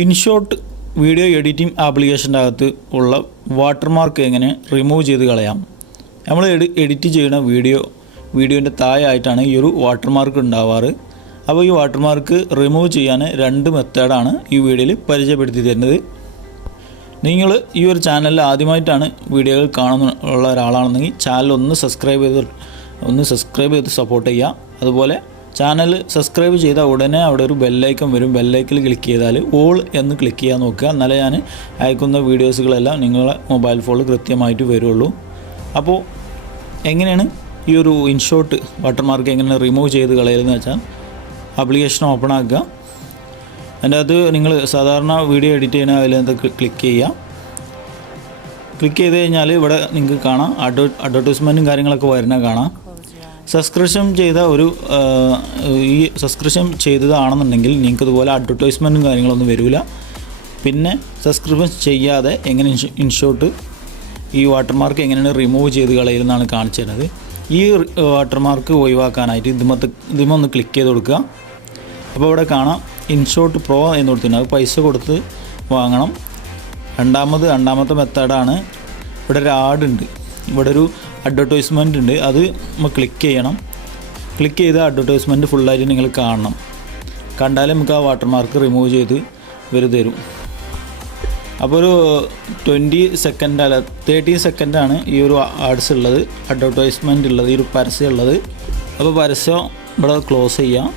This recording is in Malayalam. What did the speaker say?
ഇൻഷോട്ട് വീഡിയോ എഡിറ്റിംഗ് ആപ്ലിക്കേഷൻ്റെ അകത്ത് ഉള്ള വാട്ടർമാർക്ക് എങ്ങനെ റിമൂവ് ചെയ്ത് കളയാം. നമ്മൾ എഡിറ്റ് ചെയ്യുന്ന വീഡിയോൻ്റെ താഴെയായിട്ടാണ് ഈ ഒരു വാട്ടർമാർക്ക് ഉണ്ടാവാറ്. അപ്പോൾ ഈ വാട്ടർമാർക്ക് റിമൂവ് ചെയ്യാൻ 2 മെത്തേഡാണ് ഈ വീഡിയോയിൽ പരിചയപ്പെടുത്തി തരുന്നത്. നിങ്ങൾ ഈ ഒരു ചാനലിൽ ആദ്യമായിട്ടാണ് വീഡിയോകൾ കാണുന്നുള്ള ഒരാളാണെന്നെങ്കിൽ ചാനൽ ഒന്ന് സബ്സ്ക്രൈബ് ചെയ്ത് സപ്പോർട്ട് ചെയ്യുക. അതുപോലെ ചാനൽ സബ്സ്ക്രൈബ് ചെയ്താൽ ഉടനെ അവിടെ ഒരു ബെല്ലൈക്കൺ വരും. ബെല്ലൈക്കിൽ ക്ലിക്ക് ചെയ്താൽ ഓൾ എന്ന് ക്ലിക്ക് ചെയ്യാൻ നോക്കുക. എന്നാലേ ഞാൻ അയക്കുന്ന വീഡിയോസുകളെല്ലാം നിങ്ങളുടെ മൊബൈൽ ഫോണിൽ കൃത്യമായിട്ട് വരുള്ളൂ. അപ്പോൾ എങ്ങനെയാണ് ഈ ഒരു ഇൻഷോട്ട് വാട്ടർമാർക്ക് എങ്ങനെ റിമൂവ് ചെയ്ത് കളയലെന്ന് വെച്ചാൽ ആപ്ലിക്കേഷൻ ഓപ്പൺ ആക്കുക. അതിൻ്റെ അത് നിങ്ങൾ സാധാരണ വീഡിയോ എഡിറ്റ് ചെയ്യുന്ന അതിൽ ക്ലിക്ക് ചെയ്യുക. ക്ലിക്ക് ചെയ്ത് കഴിഞ്ഞാൽ ഇവിടെ നിങ്ങൾക്ക് കാണാം അഡ്വർടൈസ്മെൻറ്റും കാര്യങ്ങളൊക്കെ വരുന്ന കാണാം. സബ്സ്ക്രിപ്ഷൻ ചെയ്ത ഈ സബ്സ്ക്രിപ്ഷൻ ചെയ്തതാണെന്നുണ്ടെങ്കിൽ നിങ്ങൾക്ക് ഇതുപോലെ അഡ്വർടൈസ്മെൻറ്റും കാര്യങ്ങളൊന്നും വരില്ല. പിന്നെ സബ്സ്ക്രിപ്ഷൻ ചെയ്യാതെ എങ്ങനെ ഇൻഷോട്ട് ഈ വാട്ടർമാർക്ക് എങ്ങനെയാണ് റിമൂവ് ചെയ്ത് കളയുന്നതാണ് കാണിച്ചു തരുന്നത്. ഈ വാട്ടർമാർക്ക് ഒഴിവാക്കാനായിട്ട് ഇതിമൊന്ന് ക്ലിക്ക് ചെയ്ത് കൊടുക്കുക. അപ്പോൾ ഇവിടെ കാണാം ഇൻഷോട്ട് പ്രോ എന്ന് കൊടുത്തിട്ടുണ്ട്. അത് പൈസ കൊടുത്ത് വാങ്ങണം. രണ്ടാമത്തെ മെത്തേഡാണ്. ഇവിടെ ഒരു ആഡ് ഉണ്ട്, ഇവിടെ ഒരു അഡ്വർടൈസ്മെൻ്റ് ഉണ്ട്. അത് നമ്മൾ ക്ലിക്ക് ചെയ്യണം. ക്ലിക്ക് ചെയ്ത് അഡ്വർടൈസ്മെൻറ്റ് ഫുള്ളായിട്ട് നിങ്ങൾ കാണണം. കണ്ടാലേ നമുക്ക് ആ വാട്ടർമാർക്ക് റിമൂവ് ചെയ്ത് തരും. അപ്പോൾ ഒരു 20 സെക്കൻഡ് അല്ല 30 സെക്കൻഡാണ് ഈ ഒരു ആഡ്സ് ഉള്ളത്, അഡ്വർടൈസ്മെൻ്റ് ഉള്ളത്, ഈ ഒരു പരസ്യം ഉള്ളത്. അപ്പോൾ പരസ്യം ഇവിടെ ക്ലോസ് ചെയ്യാം.